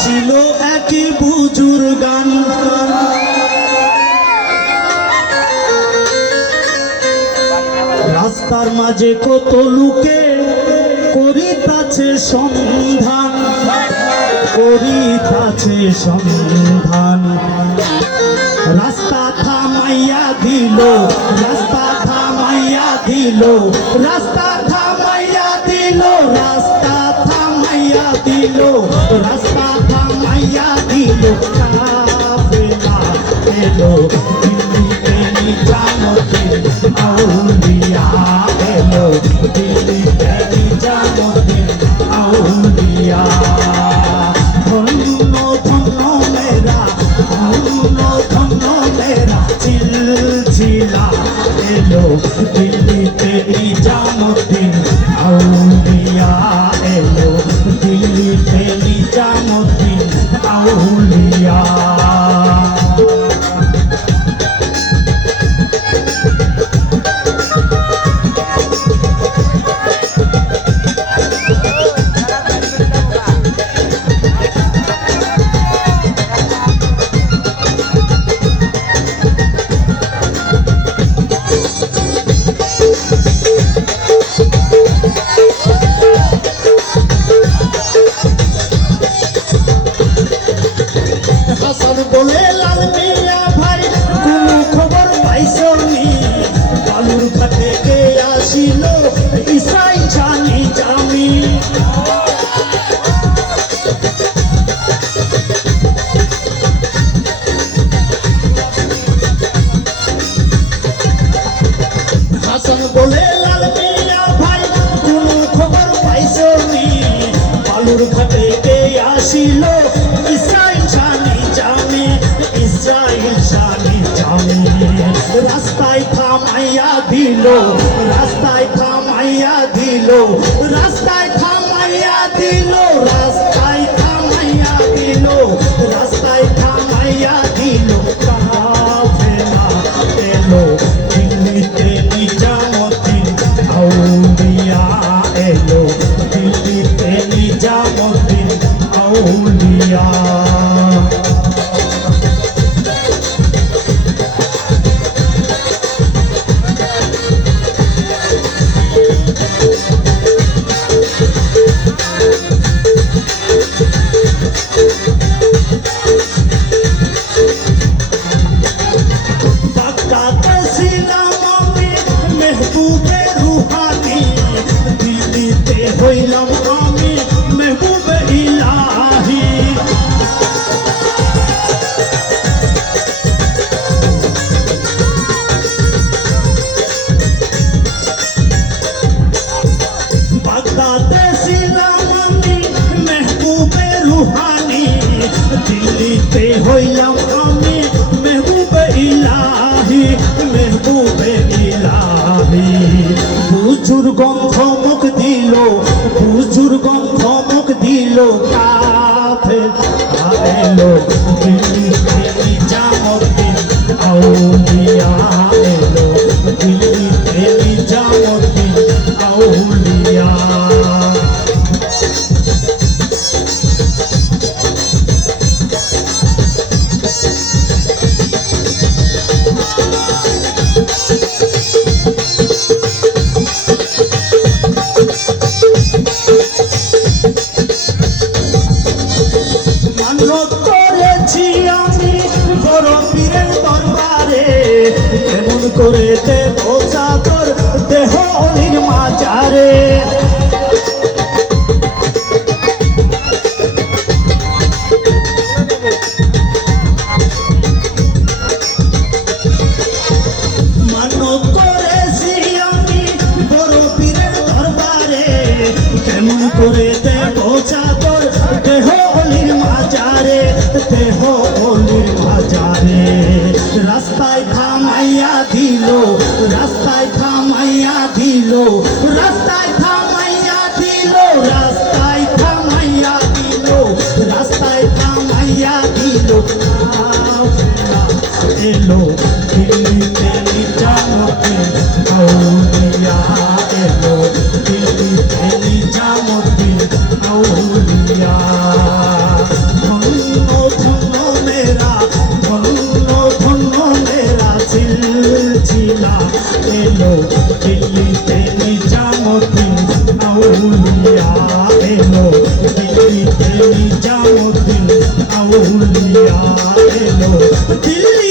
ছিল একই বুজুর্গান রাস্তার মাঝে কত লোকে করিতাছে সন্ধান রাস্তা থামাইয়া দিল রাস্তা থামাইয়া দিল রাস্তা থামাইয়া দিল রাস্তা থামাইয়া দিল রাস্তা থামাইয়া দিল কাফেলা এলো দিল্লিতে নিজামুদ্দিন আউলিয়া এলো দিল্লিতে নিজামুদ্দিন আউলিয়া ধন্য ধন্য মেরা ধন্য ধন্য মেরা সিলসিলা এলো দিল্লিতে নিজামুদ্দিন আউলিয়া এলো দিল্লিতে নিজামুদ্দিন আউলিয়া বলে লাল মিয়া ভাই কোন খবর পাইছনি বালুর ঘাটে কে আসিল ইসাই জানি জামি হাসান বলে লাল মিয়া ভাই কোন খবর পাইছনি বালুর ঘাটে কে আসিল রাস্তায় থামাইয়া দিল রাস্তায় থামাইয়া দিল রাস্তায় থামাইয়া দিল রাস্তায় থামাইয়া দিল রাস্তায় থামাইয়া দিল কাফেলা এলো দিল্লিতে নিজামুদ্দিন আউলিয়া এলো দিল্লিতে নিজামুদ্দিন আউলিয়া হইলাম আমি মেহবুবে ইলাহি বাগদাদে ছিলাম আমি মেহবুবে রুহানি দিল্লিতে হইলাম আমি মেহবুবে ইলাহি মেহবুবে ইলাহি বুজুর্গ ধমক দিল বুজুর্গ ধমক দিল কাফেলা এলো দিল্লিতে নিজামুদ্দিন আউলিয়া এলো দিল্লিতে নিজামুদ্দিন আউলিয়া করেছি আমি বড় পীরের দরবারে কেমন করে দেব চাদর দেহ অলির মাজারে মানত করেছি আমি বড় পীরের দরবারে কেমন করে দেব চাদর দেহ অলির মাজারে দেহ অলির মাজারে রাস্তায় থামাইয়া দিল রাস্তায় থামাইয়া দিল রাস্তায় থামাইয়া দিল রাস্তায় থামাইয়া দিল রাস্তায় থামাইয়া দিল এলো দিল্লিতে নিজামুদ্দিন আউলিয়া এলো দিল্লিতে নিজামুদ্দিন নিজামুদ্দিন আউলিয়া এলো দিল্লি